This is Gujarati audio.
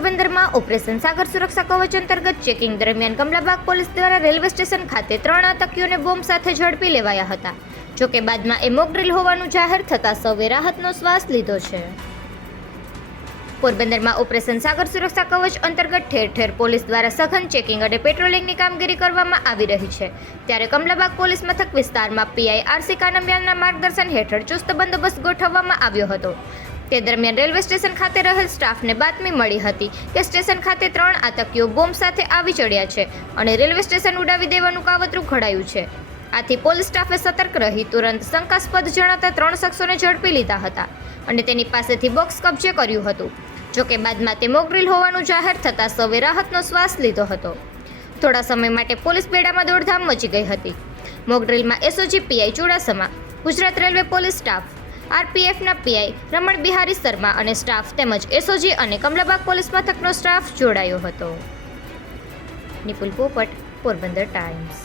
પોરબંદરમાં ઓપરેશન સાગર સુરક્ષા કવચ અંતર્ગત ચેકિંગ દરમિયાન કમલાબાગ પોલીસ દ્વારા રેલવે સ્ટેશન ખાતે ત્રણ આતંકીઓને બોમ્બ સાથે ઝડપી લેવાયા હતા. જોકે બાદમાં એ મોકડ્રીલ હોવાનું જાહેર થતાં સૌએ રાહતનો શ્વાસ લીધો છે. પોરબંદરમાં ઓપરેશન સાગર સુરક્ષા કવચ અંતર્ગત ઠેર ઠેર પોલીસ દ્વારા સઘન ચેકિંગ અને પેટ્રોલિંગની કામગીરી કરવામાં આવી રહી છે. ત્યારે કમલાબાગ પોલીસ મથક વિસ્તારમાં પીઆઈ આરસી કાનમિયાલના માર્ગદર્શન હેઠળ ચુસ્ત બંદોબસ્ત ગોઠવવામાં આવ્યો હતો. તે દરમિયાન રેલવે સ્ટેશન ખાતે રહેલ સ્ટાફને બાતમી મળી હતી કે સ્ટેશન ખાતે ત્રણ આતંકીઓ બોમ્બ સાથે આવી ચડ્યા છે અને રેલવે સ્ટેશન ઉડાવી દેવાનું કાવતરું ઘડાયું છે. આથી પોલીસ સ્ટાફે સતર્ક રહી તુરંત શંકાસ્પદ જણાતા ત્રણ શખ્સોને ઝડપી લીધા હતા અને તેની પાસેથી બોક્સ કબજે કર્યું હતું. જોકે બાદમાં તે મોગરીલ હોવાનું જાહેર થતાં સૌએ રાહતનો શ્વાસ લીધો હતો. થોડા સમય માટે પોલીસ બેડામાં દોડધામ મચી ગઈ હતી. મોકડ્રીલમાં SOG PI Chudasama, Gujarat railway police staff આરપીએફના PI Raman Bihari Sharma અને સ્ટાફ તેમજ એસઓજી અને કમલાબાગ પોલીસ મથકનો સ્ટાફ જોડાયો હતો. નિપુલ પોપટ, પોરબંદર ટાઈમ્સ.